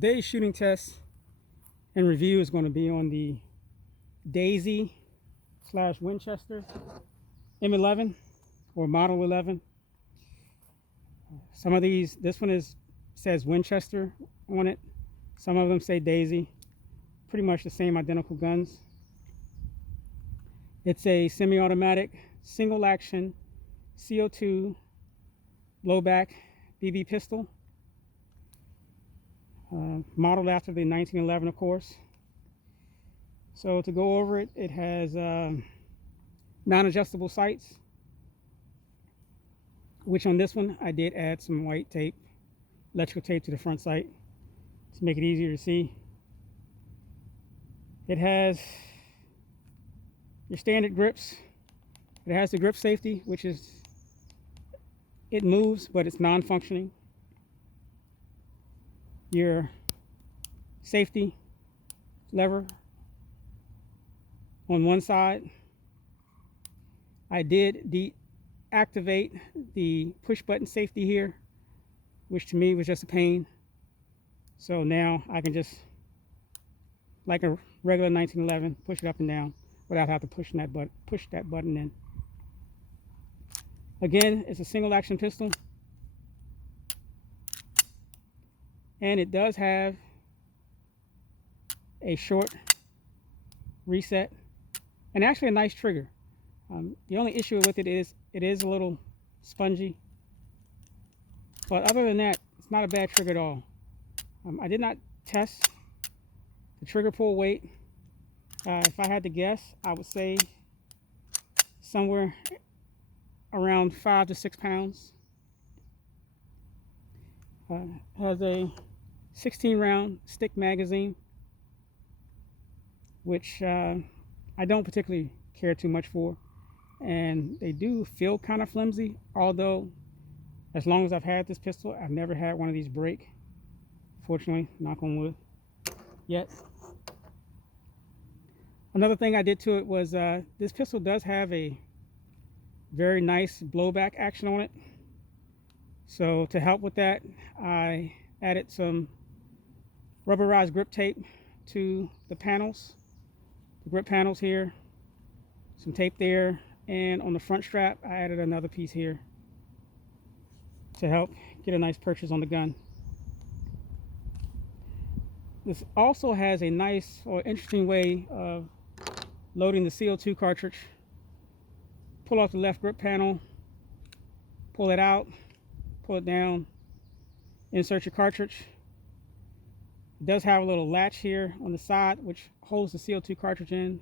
Today's shooting test and review is going to be on the Daisy / Winchester M11 or Model 11. Some of these, this one says Winchester on it. Some of them say Daisy. Pretty much the same identical guns. It's a semi-automatic, single action, CO2 blowback BB pistol. Modeled after the 1911, of course. So to go over it, it has non-adjustable sights, which on this one I did add some white tape, electrical tape to the front sight to make it easier to see. It has your standard grips. It has the grip safety, which is, it moves, but it's non-functioning. Your safety lever on one side. I did deactivate the push button safety here, which to me was just a pain. So now I can just, like a regular 1911, push it up and down without having to push that button in. Again, it's a single action pistol. And it does have a short reset and actually a nice trigger. The only issue with it is a little spongy. But other than that, it's not a bad trigger at all. I did not test the trigger pull weight. If I had to guess, I would say somewhere around 5 to 6 pounds. Has a 16 round stick magazine, which I don't particularly care too much for, and they do feel kind of flimsy, although as long as I've had this pistol, I've never had one of these break, fortunately, knock on wood, yet. Another thing I did to it was this pistol does have a very nice blowback action on it. So to help with that, I added some rubberized grip tape to the panels, the grip panels here, some tape there, and on the front strap I added another piece here to help get a nice purchase on the gun. This also has a nice or interesting way of loading the CO2 cartridge. Pull off the left grip panel, pull it out, pull it down, insert your cartridge. It does have a little latch here on the side which holds the CO2 cartridge in,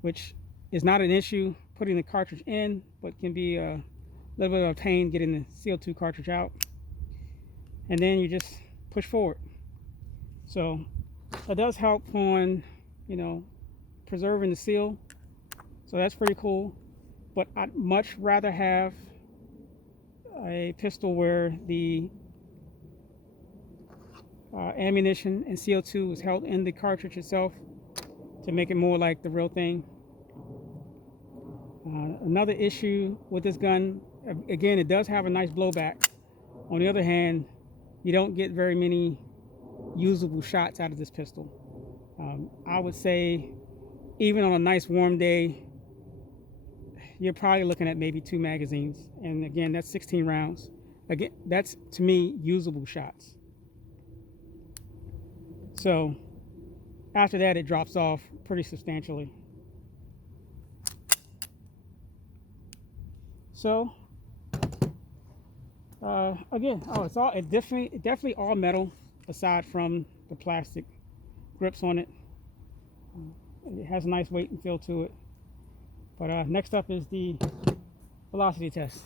which is not an issue putting the cartridge in, but can be a little bit of a pain getting the CO2 cartridge out. And then you just push forward. So it does help on, preserving the seal. So that's pretty cool. But I'd much rather have a pistol where the ammunition and CO2 is held in the cartridge itself to make it more like the real thing. Another issue with this gun, again, it does have a nice blowback. On the other hand, you don't get very many usable shots out of this pistol. I would say even on a nice warm day, you're probably looking at maybe 2 magazines. And again, that's 16 rounds. Again, that's, to me, usable shots. So after that, it drops off pretty substantially. So again, it definitely all metal aside from the plastic grips on it. It has a nice weight and feel to it. But next up is the velocity test.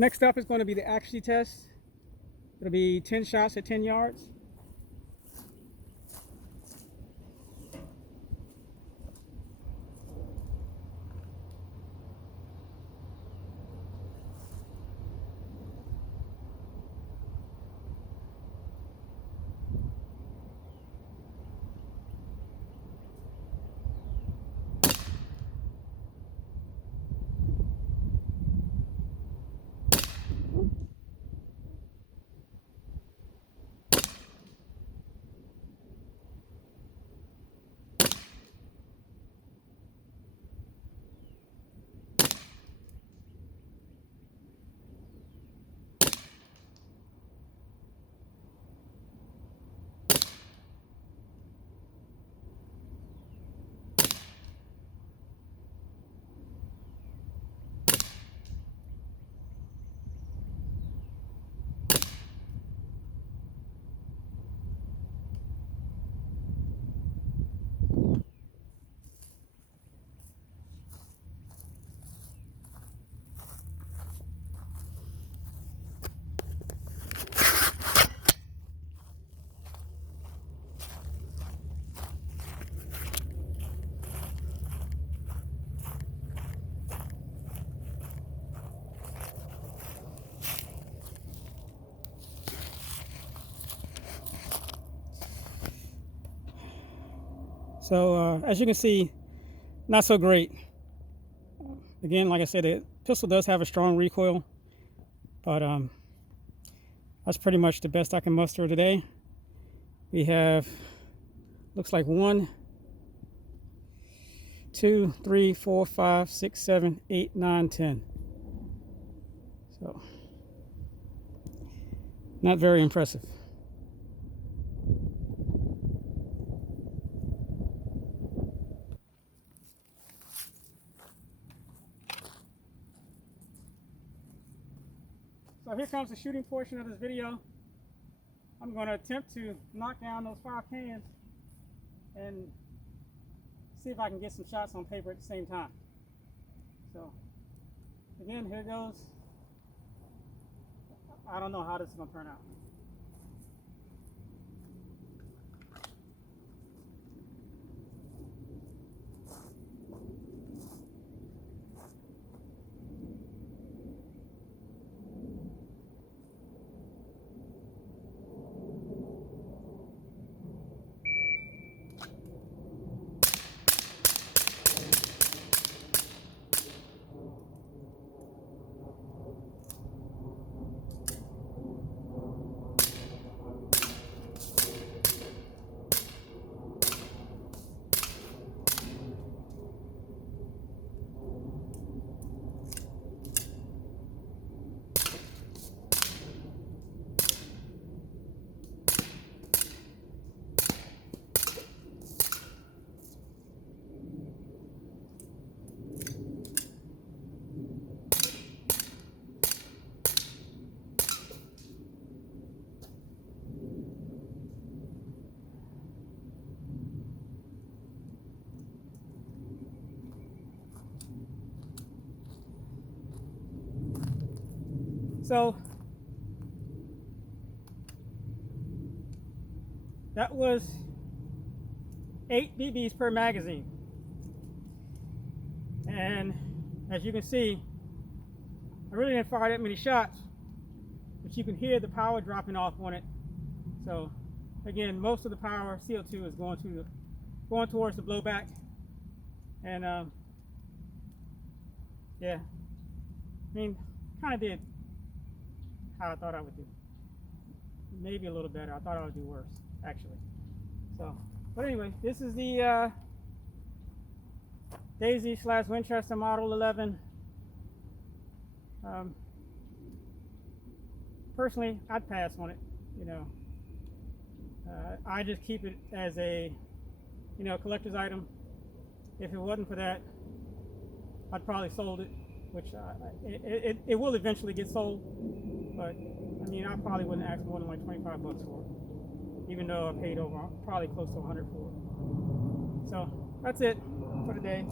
Next up is going to be the accuracy test. It'll be 10 shots at 10 yards. So as you can see, not so great. Again, like I said, the pistol does have a strong recoil, but that's pretty much the best I can muster today. We have, looks like 1, 2, 3, 4, 5, 6, 7, 8, 9, 10. So, not very impressive. So here comes the shooting portion of this video. I'm going to attempt to knock down those 5 cans and see if I can get some shots on paper at the same time. So again, here goes. I don't know how this is going to turn out. So that was 8 BBs per magazine. And as you can see, I really didn't fire that many shots, but you can hear the power dropping off on it. So again, most of the power, CO2, is going towards the blowback. And yeah, I mean, kind of did how I thought I would do. Maybe a little better. I thought I would do worse, actually. So, but anyway, this is the Daisy/Winchester Model 11. Personally, I'd pass on it. You know, I just keep it as a, collector's item. If it wasn't for that, I'd probably sold it, which it will eventually get sold. But I mean, I probably wouldn't ask more than like 25 bucks for it, even though I paid over probably close to 100 for it. So that's it for today.